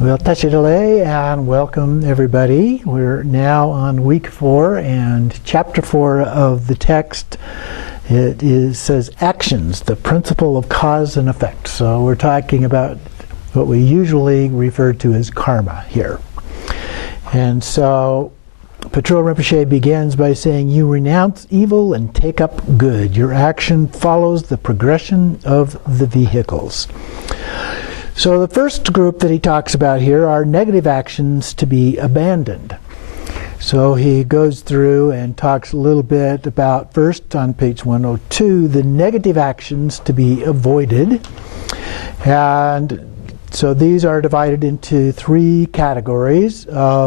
Well, tashirale and welcome everybody. We're now on week 4 and chapter 4 of the text. Says actions, the principle of cause and effect. So we're talking about what we usually refer to as karma here. And so Patrul Rinpoche begins by saying, you renounce evil and take up good. Your action follows the progression of the vehicles. So the first group that he talks about here are negative actions to be abandoned. So he goes through and talks a little bit about, first on page 102, the negative actions to be avoided. And so these are divided into 3 categories: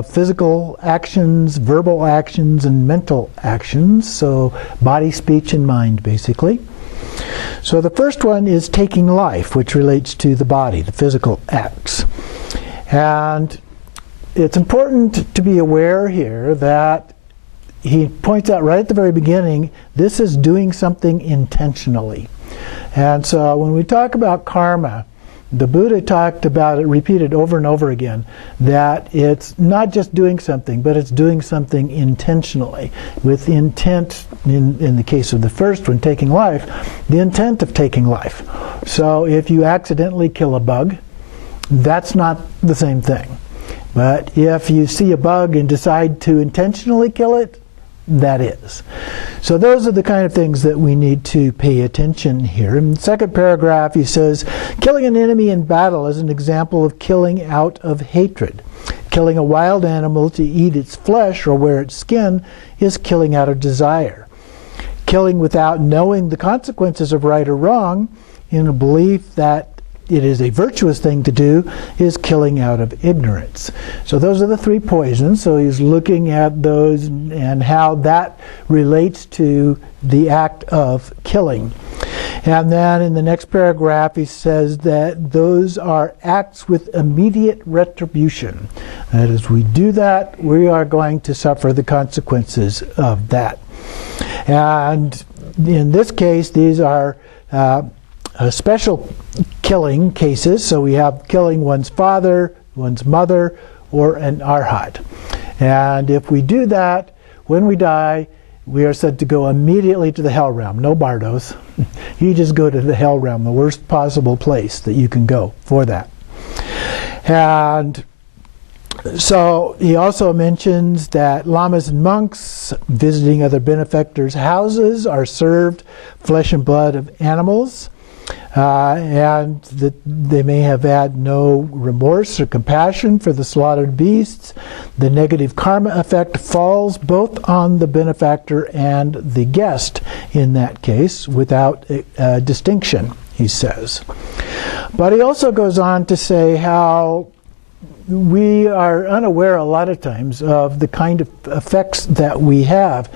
physical actions, verbal actions, and mental actions. So body, speech, and mind, basically. So the first one is taking life, which relates to the body, the physical acts. And it's important to be aware here that he points out right at the very beginning, this is doing something intentionally. And so when we talk about karma, the Buddha talked about it, repeated over and over again, that it's not just doing something, but it's doing something intentionally. With intent, in the case of the first one, taking life, the intent of taking life. So if you accidentally kill a bug, that's not the same thing. But if you see a bug and decide to intentionally kill it, that is. So those are the kind of things that we need to pay attention here. In the second paragraph he says, killing an enemy in battle is an example of killing out of hatred. Killing a wild animal to eat its flesh or wear its skin is killing out of desire. Killing without knowing the consequences of right or wrong, in a belief that it is a virtuous thing to do, is killing out of ignorance. So those are the 3 poisons. So he's looking at those and how that relates to the act of killing. And then in the next paragraph he says that those are acts with immediate retribution. That is, we do that, we are going to suffer the consequences of that. And in this case, these are special killing cases. So we have killing one's father, one's mother, or an arhat. And if we do that, when we die, we are said to go immediately to the hell realm. No bardos. You just go to the hell realm, the worst possible place that you can go for that. And so he also mentions that lamas and monks visiting other benefactors' houses are served flesh and blood of animals. And that they may have had no remorse or compassion for the slaughtered beasts. The negative karma effect falls both on the benefactor and the guest in that case, without distinction, he says. But he also goes on to say how we are unaware a lot of times of the kind of effects that we have.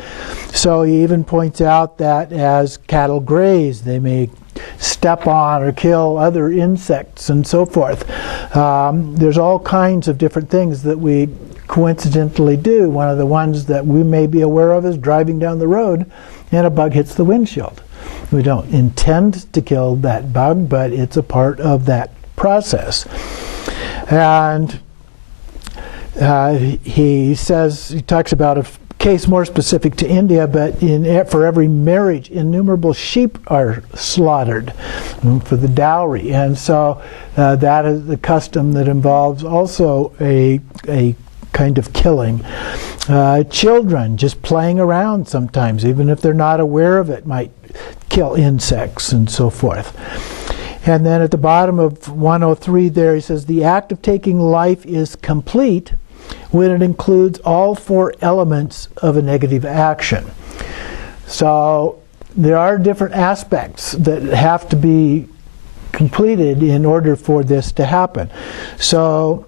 So he even points out that as cattle graze, they may step on or kill other insects and so forth. There's all kinds of different things that we coincidentally do. One of the ones that we may be aware of is driving down the road and a bug hits the windshield. We don't intend to kill that bug, but it's a part of that process. And he talks about a case more specific to India, but for every marriage, innumerable sheep are slaughtered for the dowry. And so that is the custom that involves also a kind of killing. Children just playing around sometimes, even if they're not aware of it, might kill insects and so forth. And then at the bottom of 103 there he says, the act of taking life is complete when it includes all 4 elements of a negative action. So there are different aspects that have to be completed in order for this to happen. So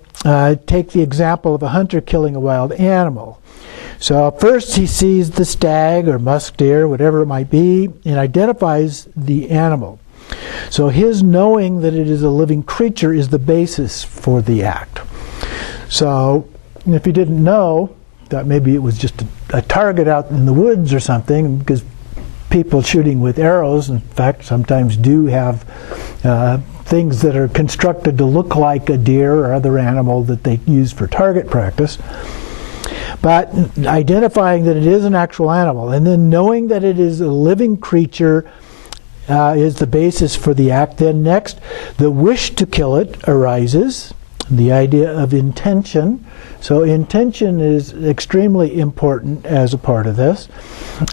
take the example of a hunter killing a wild animal. So first he sees the stag or musk deer, whatever it might be, and identifies the animal. So his knowing that it is a living creature is the basis for the act. So if he didn't know, that maybe it was just a target out in the woods or something, because people shooting with arrows, in fact, sometimes do have things that are constructed to look like a deer or other animal that they use for target practice. But identifying that it is an actual animal, and then knowing that it is a living creature is the basis for the act. Then next, the wish to kill it arises, the idea of intention. So intention is extremely important as a part of this.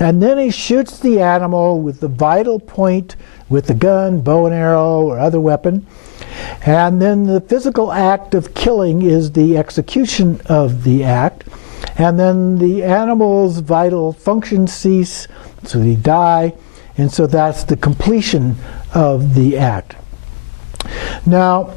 And then he shoots the animal with the vital point with the gun, bow and arrow, or other weapon. And then the physical act of killing is the execution of the act. And then the animal's vital functions cease, so they die. And so that's the completion of the act. Now,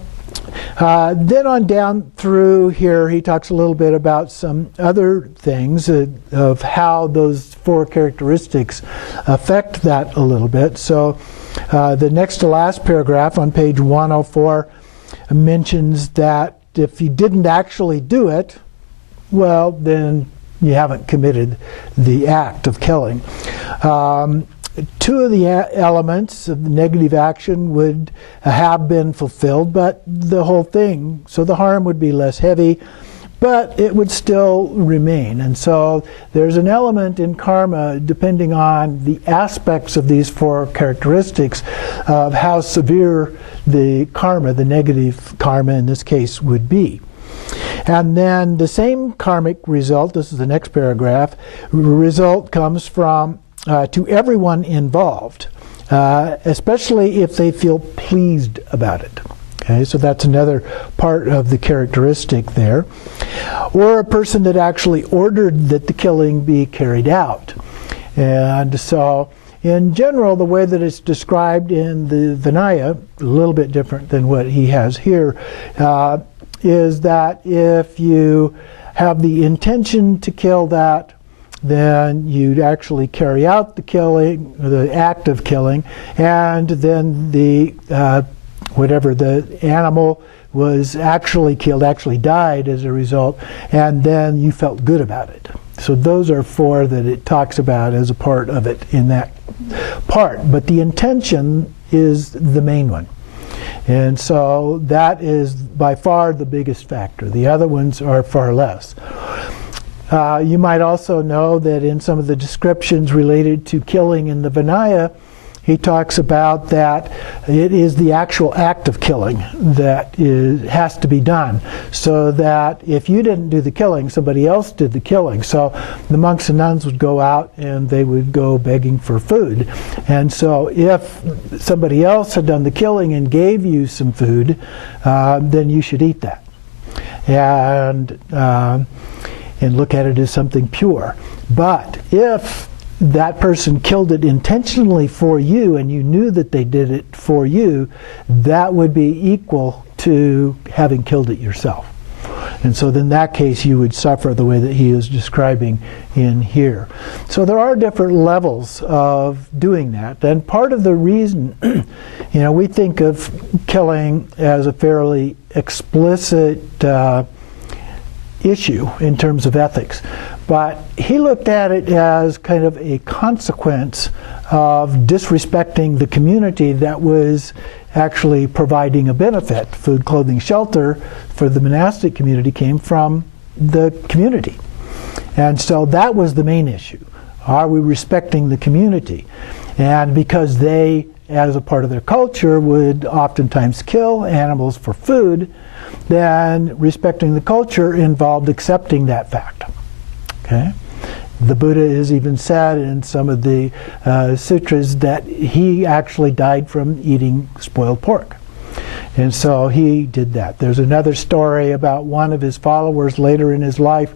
then on down through here, he talks a little bit about some other things of how those four characteristics affect that a little bit. So the next to last paragraph on page 104 mentions that if you didn't actually do it, well, then you haven't committed the act of killing. Two of the elements of the negative action would have been fulfilled, but the whole thing, so the harm would be less heavy, but it would still remain. And so there's an element in karma, depending on the aspects of these four characteristics, of how severe the karma, the negative karma in this case, would be. And then the same karmic result, this is the next paragraph, result comes from to everyone involved, especially if they feel pleased about it. Okay, so that's another part of the characteristic there. Or a person that actually ordered that the killing be carried out. And so, in general, the way that it's described in the Vinaya, a little bit different than what he has here, is that if you have the intention to kill that, then you'd actually carry out the killing, the act of killing, and then the whatever the animal was actually killed, actually died as a result, and then you felt good about it. So those are four that it talks about as a part of it in that part. But the intention is the main one. And so that is by far the biggest factor. The other ones are far less. You might also know that in some of the descriptions related to killing in the Vinaya, he talks about that it is the actual act of killing that has to be done, so that if you didn't do the killing, somebody else did the killing. So the monks and nuns would go out and they would go begging for food. And so if somebody else had done the killing and gave you some food, then you should eat that. And look at it as something pure. But if that person killed it intentionally for you and you knew that they did it for you, that would be equal to having killed it yourself. And so in that case you would suffer the way that he is describing in here. So there are different levels of doing that. And part of the reason, we think of killing as a fairly explicit issue in terms of ethics. But he looked at it as kind of a consequence of disrespecting the community that was actually providing a benefit. Food, clothing, shelter for the monastic community came from the community. And so that was the main issue. Are we respecting the community? And because they, as a part of their culture, would oftentimes kill animals for food, then respecting the culture involved accepting that fact. Okay? The Buddha has even said in some of the sutras that he actually died from eating spoiled pork. And so he did that. There's another story about one of his followers later in his life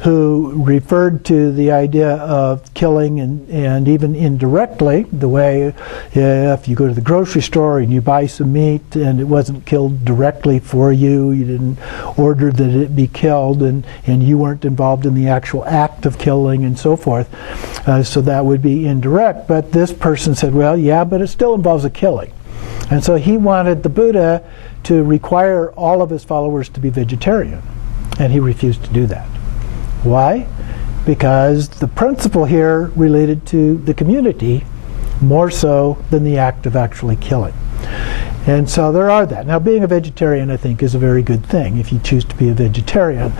who referred to the idea of killing and even indirectly, the way if you go to the grocery store and you buy some meat and it wasn't killed directly for you, you didn't order that it be killed, and you weren't involved in the actual act of killing and so forth. So that would be indirect. But this person said, well, yeah, but it still involves a killing. And so he wanted the Buddha to require all of his followers to be vegetarian, and he refused to do that. Why? Because the principle here related to the community more so than the act of actually killing. And so there are that. Now, being a vegetarian, I think, is a very good thing if you choose to be a vegetarian.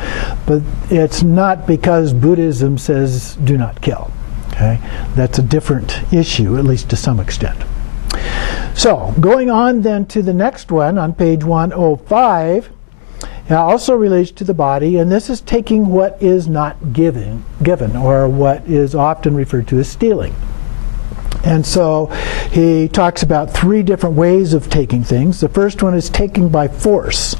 But it's not because Buddhism says do not kill. Okay? That's a different issue, at least to some extent. So, going on then to the next one on page 105, also relates to the body, and this is taking what is not given, or what is often referred to as stealing. And so he talks about 3 different ways of taking things. The first one is taking by force,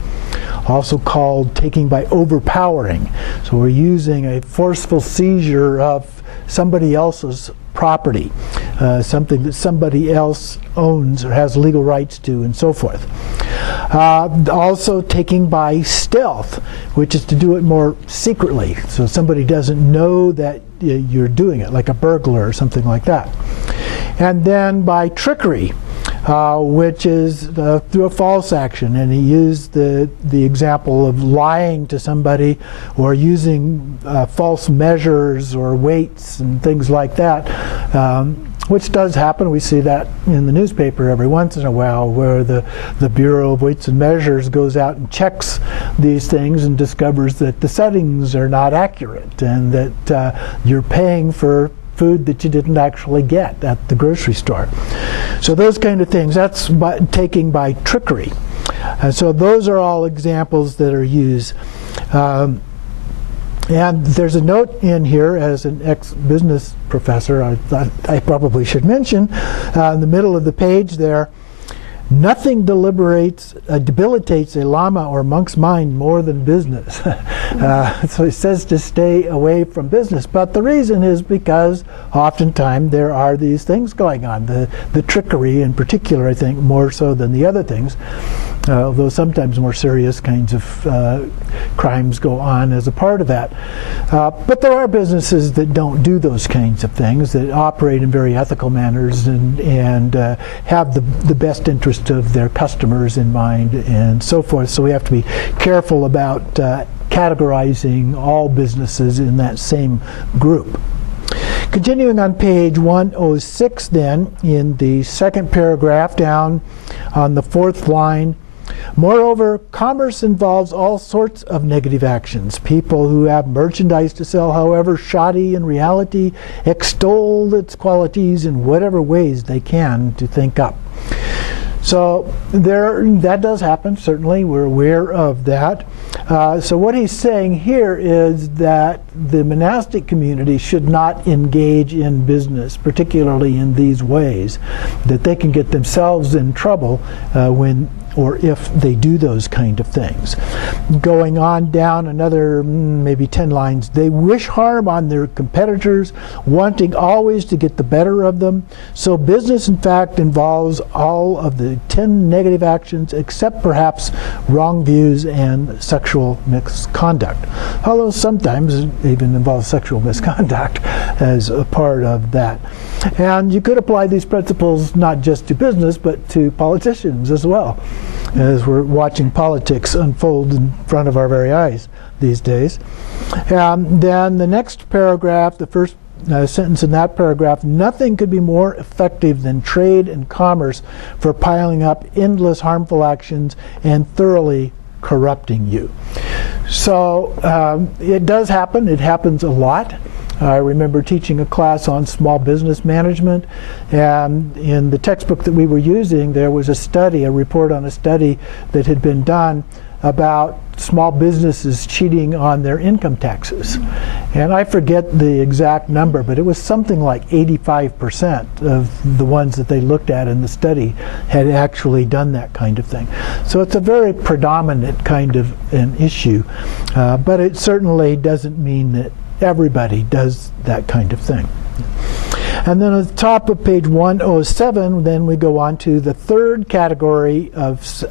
also called taking by overpowering. So we're using a forceful seizure of somebody else's property, something that somebody else owns or has legal rights to, and so forth. Also taking by stealth, which is to do it more secretly, so somebody doesn't know that you're doing it, like a burglar or something like that. And then by trickery, which is through a false action, and he used the example of lying to somebody or using false measures or weights and things like that, which does happen. We see that in the newspaper every once in a while, where the Bureau of Weights and Measures goes out and checks these things and discovers that the settings are not accurate and that you're paying for food that you didn't actually get at the grocery store. So those kind of things, that's taking by trickery. And so those are all examples that are used. And there's a note in here, as an ex-business professor, I thought I probably should mention, in the middle of the page there, nothing debilitates a lama or monk's mind more than business. So he says to stay away from business. But the reason is because oftentimes there are these things going on. The trickery in particular, I think, more so than the other things. Although sometimes more serious kinds of crimes go on as a part of that. But there are businesses that don't do those kinds of things, that operate in very ethical manners and have the best interest of their customers in mind and so forth. So we have to be careful about categorizing all businesses in that same group. Continuing on page 106 then, in the second paragraph down on the 4th line, moreover, commerce involves all sorts of negative actions. People who have merchandise to sell, however shoddy in reality, extol its qualities in whatever ways they can to think up. So that does happen, certainly. We're aware of that. So what he's saying here is that the monastic community should not engage in business, particularly in these ways, that they can get themselves in trouble when or if they do those kind of things. Going on down another maybe 10 lines, they wish harm on their competitors, wanting always to get the better of them. So business, in fact, involves all of the 10 negative actions, except perhaps wrong views and sexual misconduct. Although sometimes it even involves sexual misconduct as a part of that. And you could apply these principles not just to business, but to politicians as well, as we're watching politics unfold in front of our very eyes these days. Then the next paragraph, the first sentence in that paragraph, nothing could be more effective than trade and commerce for piling up endless harmful actions and thoroughly corrupting you. So it does happen. It happens a lot. I remember teaching a class on small business management, and in the textbook that we were using, there was a report on a study that had been done about small businesses cheating on their income taxes. And I forget the exact number, but it was something like 85% of the ones that they looked at in the study had actually done that kind of thing. So it's a very predominant kind of an issue, but it certainly doesn't mean that everybody does that kind of thing. And then at the top of page 107, then we go on to the third category of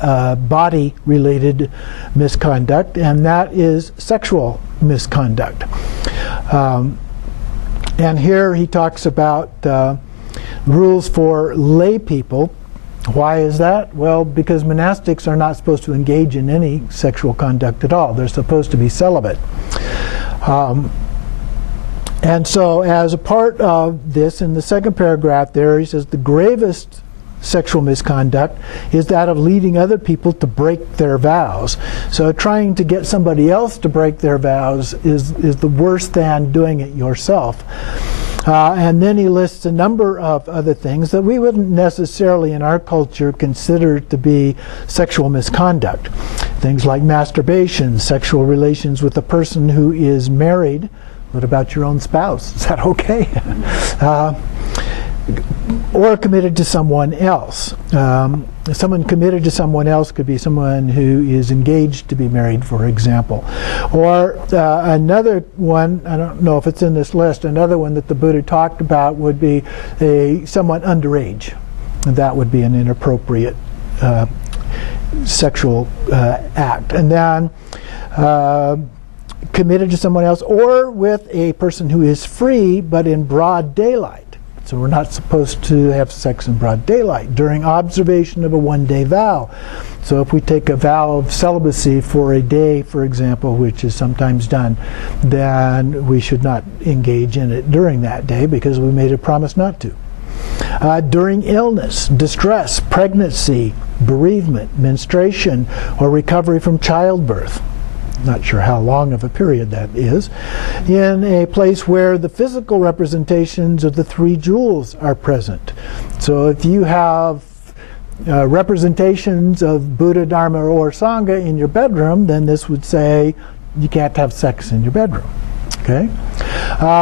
body-related misconduct, and that is sexual misconduct. And here he talks about rules for lay people. Why is that? Well, because monastics are not supposed to engage in any sexual conduct at all. They're supposed to be celibate. And so as a part of this, in the second paragraph there, he says the gravest sexual misconduct is that of leading other people to break their vows. So trying to get somebody else to break their vows is the worse than doing it yourself. And then he lists a number of other things that we wouldn't necessarily in our culture consider to be sexual misconduct. Things like masturbation, sexual relations with a person who is married. What about your own spouse? Is that okay? Or committed to someone else. Someone committed to someone else could be someone who is engaged to be married, for example. Or another one, I don't know if it's in this list, another one that the Buddha talked about would be someone underage. And that would be an inappropriate sexual act. And then committed to someone else, or with a person who is free but in broad daylight. So we're not supposed to have sex in broad daylight during observation of a one-day vow. So if we take a vow of celibacy for a day, for example, which is sometimes done, then we should not engage in it during that day because we made a promise not to. During illness, distress, pregnancy, bereavement, menstruation, or recovery from childbirth. Not sure how long of a period that is, in a place where the physical representations of the three jewels are present. So if you have representations of Buddha, Dharma, or Sangha in your bedroom, then this would say you can't have sex in your bedroom. Okay?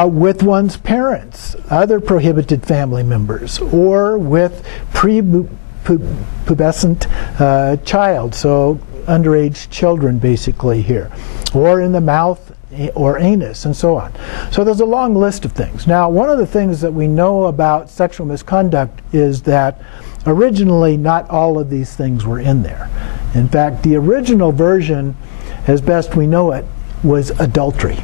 With one's parents, other prohibited family members, or with prepubescent child, so underage children basically here, or in the mouth or anus, and so on. So there's a long list of things. Now, one of the things that we know about sexual misconduct is that originally not all of these things were in there. In fact, the original version, as best we know it, was adultery.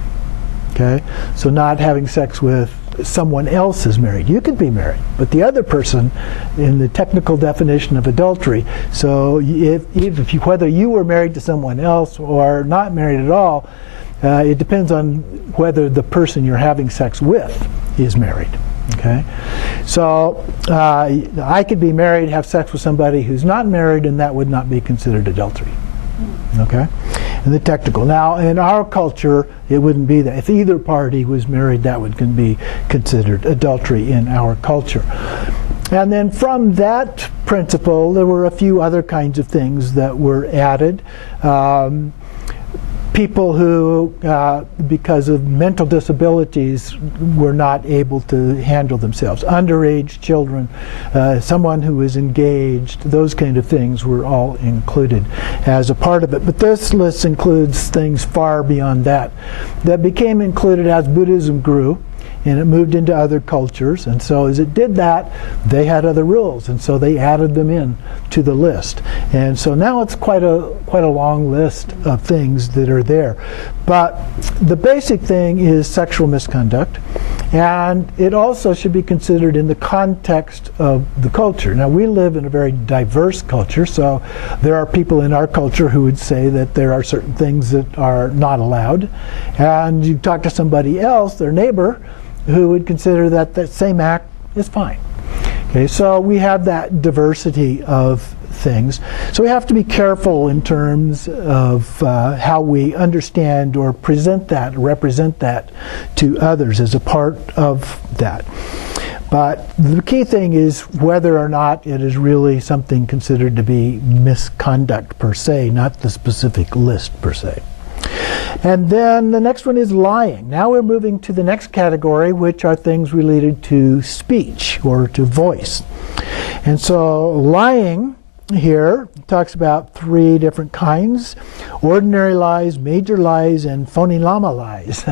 Okay? So not having sex with someone else is married. You could be married, but the other person, in the technical definition of adultery, so whether you were married to someone else or not married at all, it depends on whether the person you're having sex with is married. Okay, so I could be married, have sex with somebody who's not married, and that would not be considered adultery. Okay, in the technical. Now, in our culture, it wouldn't be that. If either party was married, that would be considered adultery in our culture. And then from that principle, there were a few other kinds of things that were added. People who, because of mental disabilities, were not able to handle themselves. Underage children, someone who was engaged, those kind of things were all included as a part of it. But this list includes things far beyond that, that became included as Buddhism grew, and it moved into other cultures. And so as it did that, they had other rules, and so they added them in to the list. And so now it's quite a long list of things that are there. But the basic thing is sexual misconduct, and it also should be considered in the context of the culture. Now, we live in a very diverse culture, so there are people in our culture who would say that there are certain things that are not allowed. And you talk to somebody else, their neighbor, who would consider that that same act is fine. Okay, so we have that diversity of things. So we have to be careful in terms of how we understand or present that, represent that to others as a part of that. But the key thing is whether or not it is really something considered to be misconduct per se, not the specific list per se. And then the next one is lying. Now we're moving to the next category, which are things related to speech or to voice. And so lying here talks about three different kinds: ordinary lies, major lies, and phony llama lies.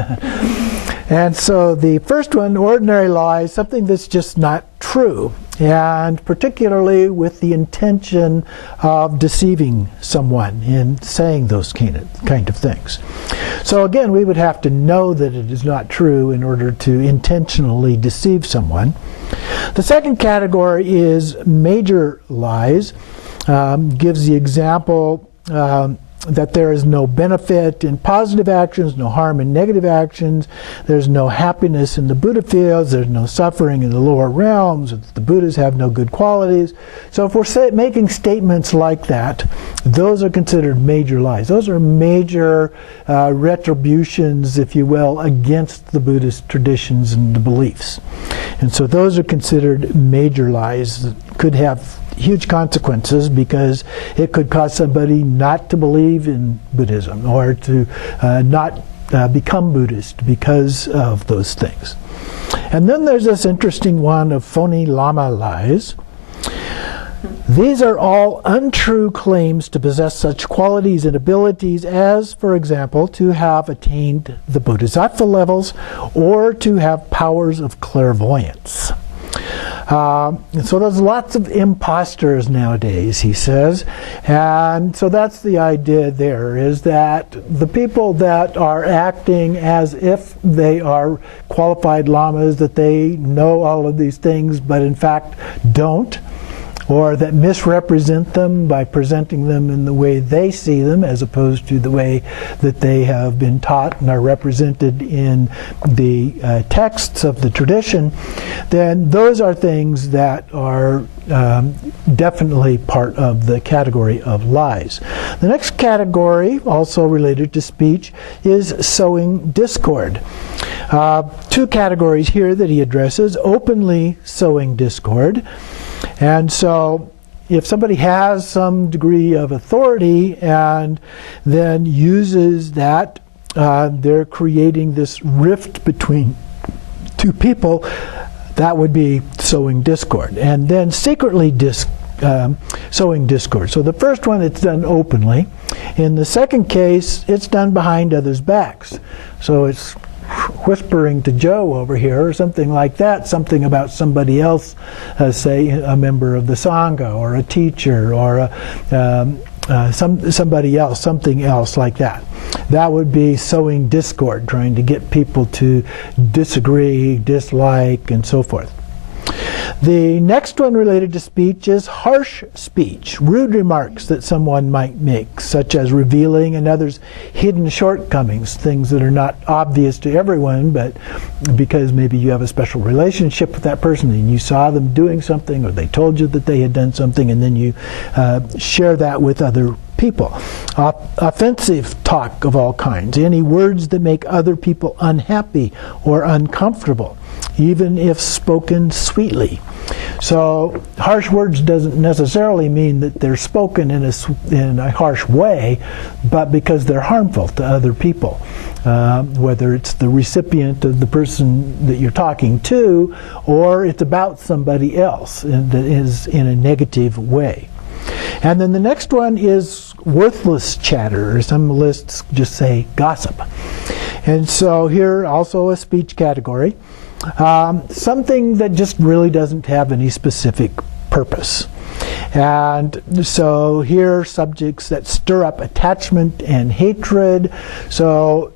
And so the first one, ordinary lies, something that's just not true, and particularly with the intention of deceiving someone in saying those kind of things. So again, we would have to know that it is not true in order to intentionally deceive someone. The second category is major lies. Gives the example that there is no benefit in positive actions, no harm in negative actions, there's no happiness in the Buddha fields, there's no suffering in the lower realms, the Buddhas have no good qualities. So if we're making statements like that, those are considered major lies. Those are major retributions, if you will, against the Buddhist traditions and the beliefs. And so those are considered major lies that could have huge consequences, because it could cause somebody not to believe in Buddhism or to not become Buddhist because of those things. And then there's this interesting one of phony Lama lies. These are all untrue claims to possess such qualities and abilities as, for example, to have attained the Bodhisattva levels or to have powers of clairvoyance. So there's lots of imposters nowadays, he says, and so that's the idea there, is that the people that are acting as if they are qualified lamas, that they know all of these things but in fact don't, or that misrepresent them by presenting them in the way they see them as opposed to the way that they have been taught and are represented in the texts of the tradition, then those are things that are definitely part of the category of lies. The next category, also related to speech, is sowing discord. Two categories here that he addresses: openly sowing discord. And so if somebody has some degree of authority and then uses that, they're creating this rift between two people, that would be sowing discord. And then secretly sowing discord. So the first one, it's done openly. In the second case, it's done behind others' backs. So it's whispering to Joe over here or something like that, something about somebody else, say a member of the Sangha or a teacher or somebody else, something else like that. That would be sowing discord, trying to get people to disagree, dislike, and so forth. The next one related to speech is harsh speech, rude remarks that someone might make, such as revealing another's hidden shortcomings, things that are not obvious to everyone, but because maybe you have a special relationship with that person and you saw them doing something, or they told you that they had done something, and then you share that with other people. Offensive talk of all kinds, any words that make other people unhappy or uncomfortable, even if spoken sweetly. So harsh words doesn't necessarily mean that they're spoken in a harsh way, but because they're harmful to other people, whether it's the recipient of the person that you're talking to, or it's about somebody else that is in a negative way. And then the next one is worthless chatter, or some lists just say gossip. And so here also a speech category. Something that just really doesn't have any specific purpose. And so here, subjects that stir up attachment and hatred. So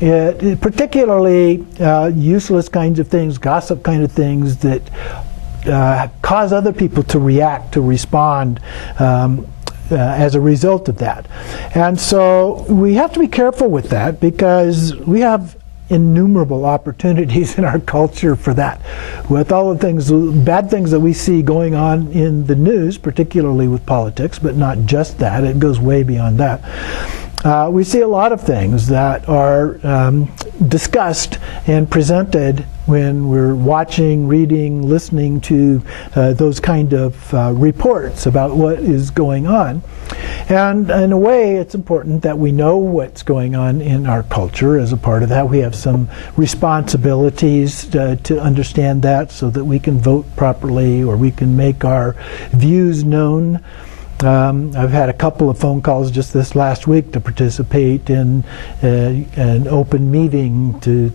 particularly useless kinds of things, gossip kind of things that cause other people to react, to respond as a result of that. And so we have to be careful with that, because we have innumerable opportunities in our culture for that. With all the things, bad things that we see going on in the news, particularly with politics, but not just that, it goes way beyond that. We see a lot of things that are discussed and presented when we're watching, reading, listening to those kind of reports about what is going on. And in a way, it's important that we know what's going on in our culture. As a part of that, we have some responsibilities to understand that, so that we can vote properly, or we can make our views known. I've had a couple of phone calls just this last week to participate in an open meeting to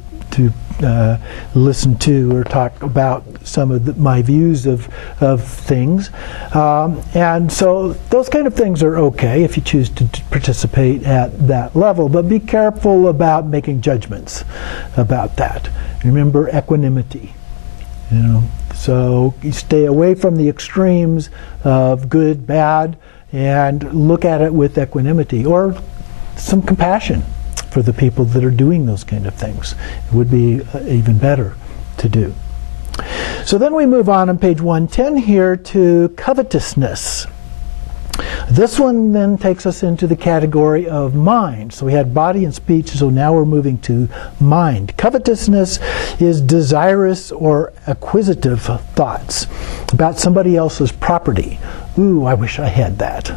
listen to or talk about some of my views of things. And so those kind of things are okay if you choose to participate at that level, but be careful about making judgments about that. Remember equanimity. So you stay away from the extremes of good, bad, and look at it with equanimity or some compassion for the people that are doing those kind of things. It would be even better to do. So then we move on page 110 here to covetousness. This one then takes us into the category of mind. So we had body and speech, so now we're moving to mind. Covetousness is desirous or acquisitive thoughts about somebody else's property. Ooh, I wish I had that.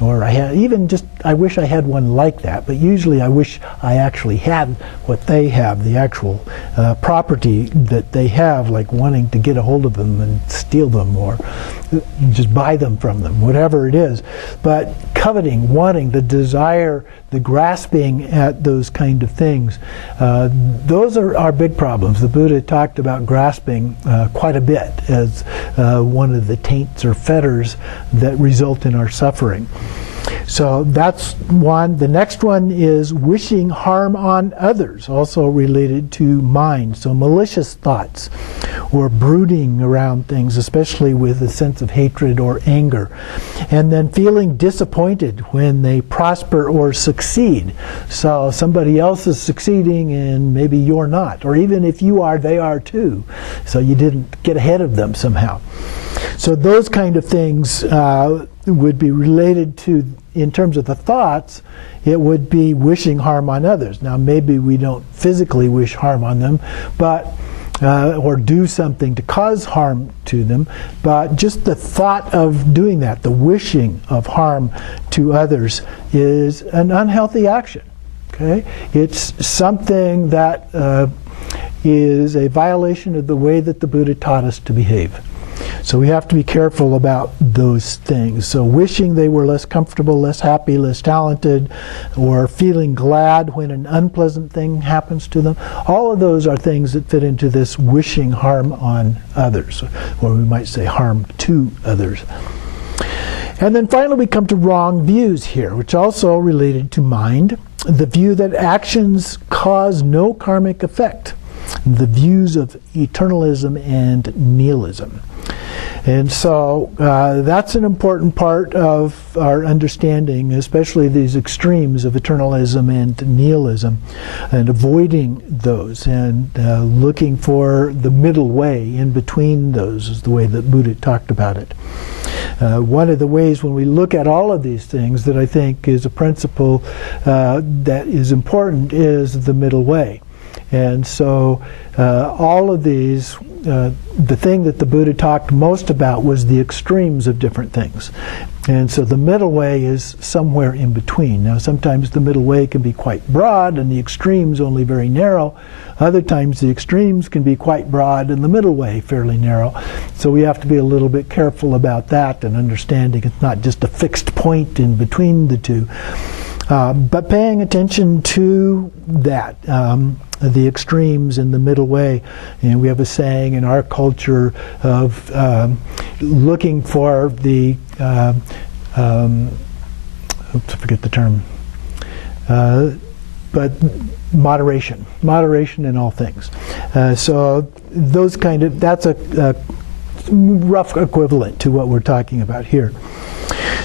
Or I wish I had one like that, but usually I wish I actually had what they have, the actual property that they have, like wanting to get a hold of them and steal them or just buy them from them, whatever it is. But coveting, wanting, the desire, the grasping at those kind of things, those are our big problems. The Buddha talked about grasping quite a bit as one of the taints or fetters that result in our suffering. So that's one. The next one is wishing harm on others, also related to mind. So malicious thoughts or brooding around things, especially with a sense of hatred or anger. And then feeling disappointed when they prosper or succeed. So somebody else is succeeding and maybe you're not. Or even if you are, they are too. So you didn't get ahead of them somehow. So those kind of things would be related to, in terms of the thoughts, it would be wishing harm on others. Now maybe we don't physically wish harm on them, but or do something to cause harm to them, but just the thought of doing that, the wishing of harm to others, is an unhealthy action. Okay? It's something that is a violation of the way that the Buddha taught us to behave. So we have to be careful about those things. So wishing they were less comfortable, less happy, less talented, or feeling glad when an unpleasant thing happens to them, all of those are things that fit into this wishing harm on others, or we might say harm to others. And then finally we come to wrong views here, which also related to mind. The view that actions cause no karmic effect. The views of eternalism and nihilism. And so that's an important part of our understanding, especially these extremes of eternalism and nihilism, and avoiding those and looking for the middle way in between those is the way that Buddha talked about it. One of the ways when we look at all of these things that I think is a principle that is important is the middle way. And so all of these, the thing that the Buddha talked most about was the extremes of different things. And so the middle way is somewhere in between. Now sometimes the middle way can be quite broad and the extremes only very narrow. Other times the extremes can be quite broad and the middle way fairly narrow. So we have to be a little bit careful about that and understanding it's not just a fixed point in between the two. But paying attention to that, the extremes in the middle way. And we have a saying in our culture of looking for the, oops, I forget the term, but moderation in all things. So those kind of, that's a rough equivalent to what we're talking about here.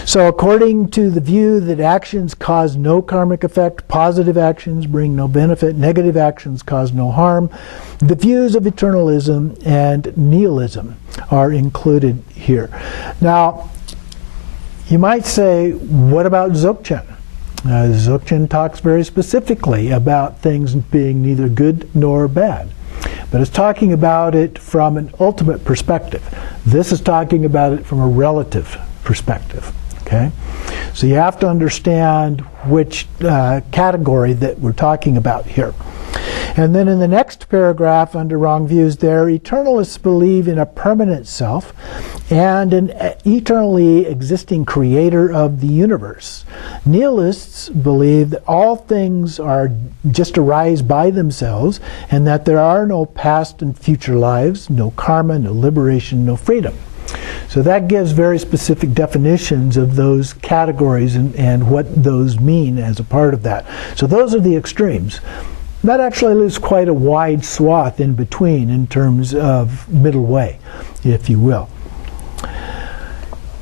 So according to the view that actions cause no karmic effect, positive actions bring no benefit, negative actions cause no harm, the views of eternalism and nihilism are included here. Now, you might say, what about Dzogchen? Dzogchen talks very specifically about things being neither good nor bad. But it's talking about it from an ultimate perspective. This is talking about it from a relative perspective. Okay? So you have to understand which category that we're talking about here. And then in the next paragraph under wrong views there, eternalists believe in a permanent self and an eternally existing creator of the universe. Nihilists believe that all things are just arise by themselves and that there are no past and future lives, no karma, no liberation, no freedom. So that gives very specific definitions of those categories and what those mean as a part of that. So those are the extremes. That actually leaves quite a wide swath in between in terms of middle way, if you will.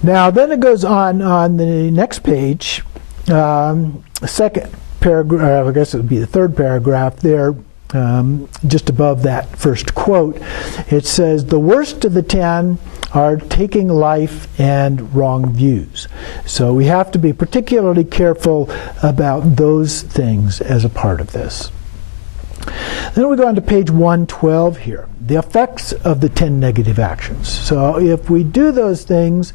Now, then it goes on the next page, second paragraph, I guess it would be the third paragraph there, just above that first quote. It says, the worst of the 10 are taking life and wrong views. So we have to be particularly careful about those things as a part of this. Then we go on to page 112 here, the effects of the 10 negative actions. So if we do those things,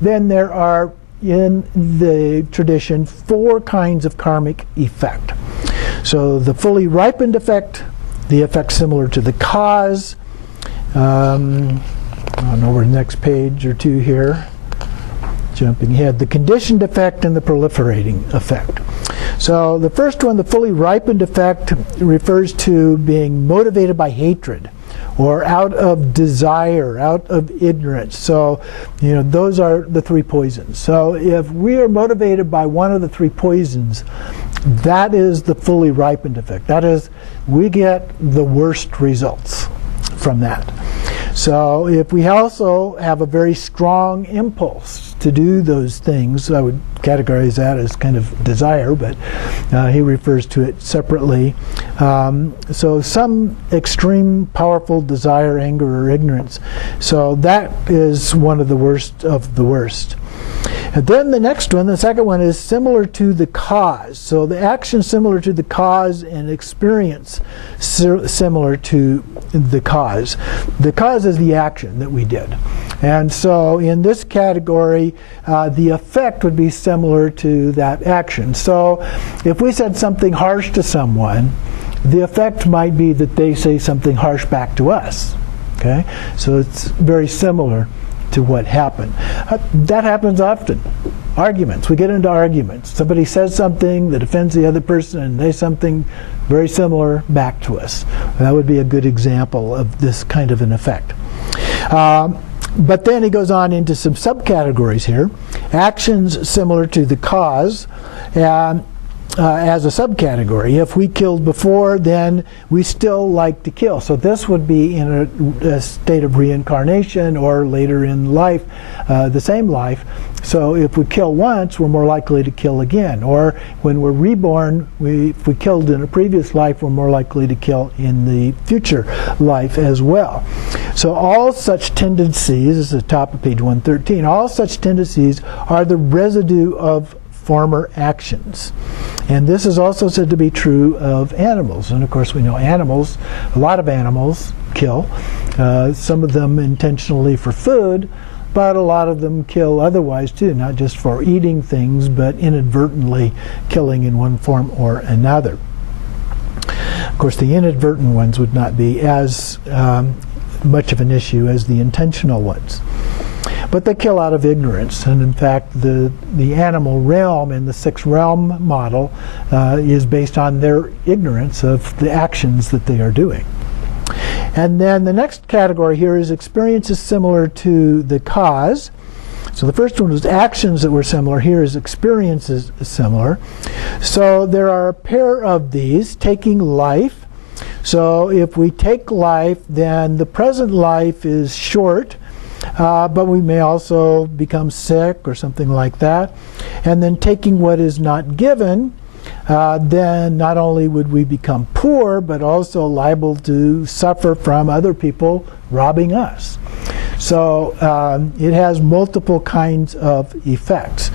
then there are, in the tradition, 4 kinds of karmic effect. So the fully ripened effect, the effect similar to the cause, I don't know, we're next page or two here, jumping ahead, the conditioned effect and the proliferating effect. So the first one, the fully ripened effect, refers to being motivated by hatred or out of desire, out of ignorance. So, those are the 3 poisons. So if we are motivated by one of the 3 poisons, that is the fully ripened effect. That is, we get the worst results from that. So if we also have a very strong impulse to do those things, I would categorize that as kind of desire, but he refers to it separately. So some extreme powerful desire, anger, or ignorance. So that is one of the worst of the worst. And then the next one, the second one, is similar to the cause. So the action similar to the cause and experience similar to the cause. The cause is the action that we did. And so in this category, the effect would be similar to that action. So if we said something harsh to someone, the effect might be that they say something harsh back to us. Okay? So it's very similar to what happened. That happens often. Arguments. We get into arguments. Somebody says something that offends the other person and they say something very similar back to us. That would be a good example of this kind of an effect. But then he goes on into some subcategories here. Actions similar to the cause as a subcategory. If we killed before, then we still like to kill. So this would be in a state of reincarnation or later in life, the same life. So if we kill once, we're more likely to kill again. Or when we're reborn, if we killed in a previous life, we're more likely to kill in the future life as well. So all such tendencies, this is the top of page 113, all such tendencies are the residue of former actions. And this is also said to be true of animals. And of course we know animals, a lot of animals kill, some of them intentionally for food, but a lot of them kill otherwise too, not just for eating things, but inadvertently killing in one form or another. Of course the inadvertent ones would not be as much of an issue as the intentional ones. But they kill out of ignorance, and in fact the animal realm in the 6th realm model is based on their ignorance of the actions that they are doing. And then the next category here is experiences similar to the cause. So the first one was actions that were similar. Here is experiences similar. So there are a pair of these, taking life. So if we take life, then the present life is short, but we may also become sick or something like that. And then taking what is not given, then not only would we become poor, but also liable to suffer from other people robbing us. So it has multiple kinds of effects.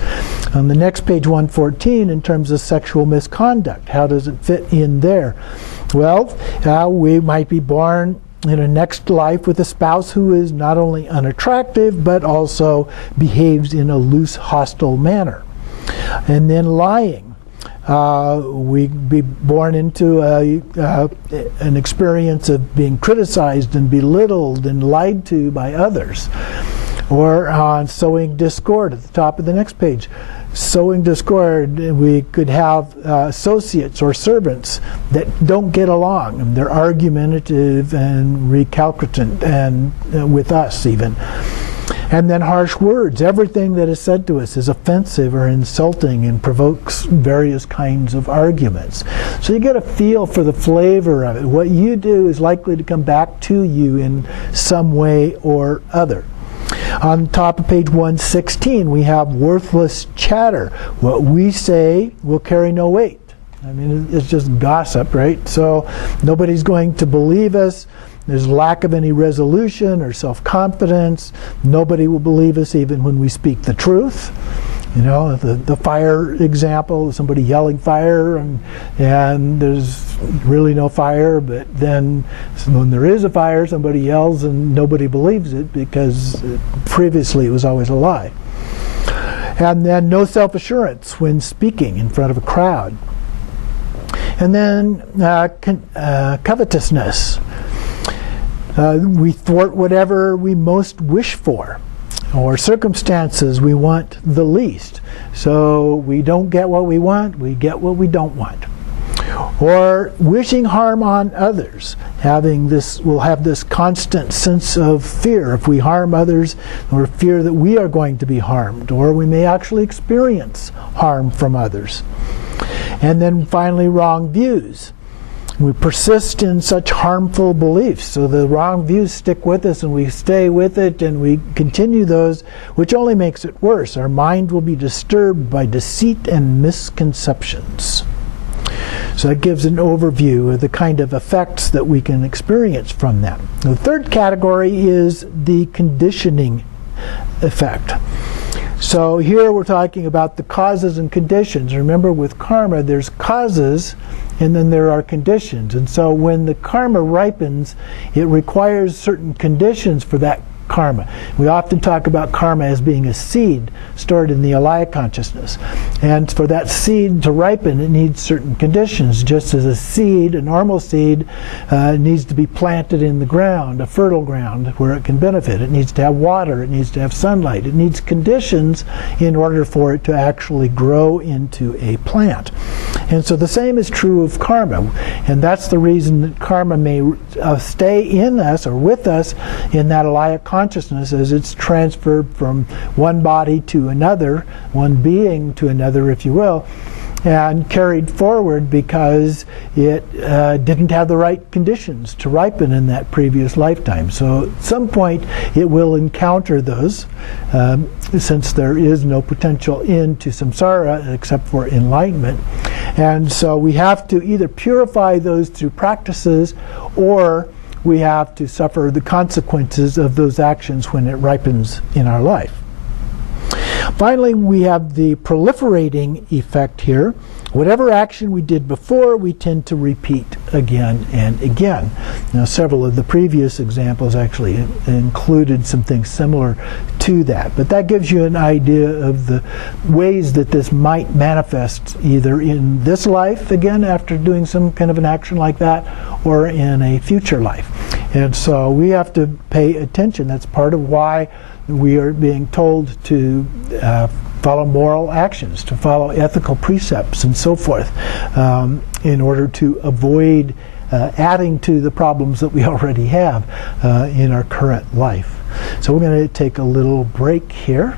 On the next page, 114, in terms of sexual misconduct, how does it fit in there? Well, we might be born in a next life with a spouse who is not only unattractive, but also behaves in a loose, hostile manner. And then lying. We'd be born into an experience of being criticized and belittled and lied to by others. Or sowing discord at the top of the next page. Sowing discord, we could have associates or servants that don't get along, and they're argumentative and recalcitrant, and with us even. And then harsh words. Everything that is said to us is offensive or insulting and provokes various kinds of arguments. So you get a feel for the flavor of it. What you do is likely to come back to you in some way or other. On top of page 116, we have worthless chatter. What we say will carry no weight. I mean, it's just gossip, right? So nobody's going to believe us. There's lack of any resolution or self-confidence. Nobody will believe us even when we speak the truth. You know, the fire example, somebody yelling fire, and there's really no fire, but then when there is a fire, somebody yells and nobody believes it because previously it was always a lie. And then no self-assurance when speaking in front of a crowd. And then covetousness. We thwart whatever we most wish for, or circumstances we want the least. So we don't get what we want, we get what we don't want. Or wishing harm on others. We'll have this constant sense of fear if we harm others, or fear that we are going to be harmed, or we may actually experience harm from others. And then finally, wrong views. We persist in such harmful beliefs. So the wrong views stick with us and we stay with it and we continue those, which only makes it worse. Our mind will be disturbed by deceit and misconceptions. So that gives an overview of the kind of effects that we can experience from that. The third category is the conditioning effect. So here we're talking about the causes and conditions. Remember, with karma, there's causes and then there are conditions. And so when the karma ripens, it requires certain conditions for that karma. We often talk about karma as being a seed stored in the alaya consciousness. And for that seed to ripen, it needs certain conditions. Just as a seed, a normal seed, needs to be planted in the ground, a fertile ground, where it can benefit. It needs to have water. It needs to have sunlight. It needs conditions in order for it to actually grow into a plant. And so the same is true of karma. And that's the reason that karma may stay in us or with us in that alaya consciousness as it's transferred from one body to another, one being to another, if you will, and carried forward because it didn't have the right conditions to ripen in that previous lifetime. So at some point it will encounter those, since there is no potential end to samsara except for enlightenment. And so we have to either purify those through practices, or we have to suffer the consequences of those actions when it ripens in our life. Finally, we have the proliferating effect here. Whatever action we did before, we tend to repeat again and again. Now, several of the previous examples actually included some things similar to that. But that gives you an idea of the ways that this might manifest either in this life, again, after doing some kind of an action like that, or in a future life. And so we have to pay attention. That's part of why we are being told to follow moral actions, to follow ethical precepts and so forth, in order to avoid adding to the problems that we already have in our current life. So we're going to take a little break here.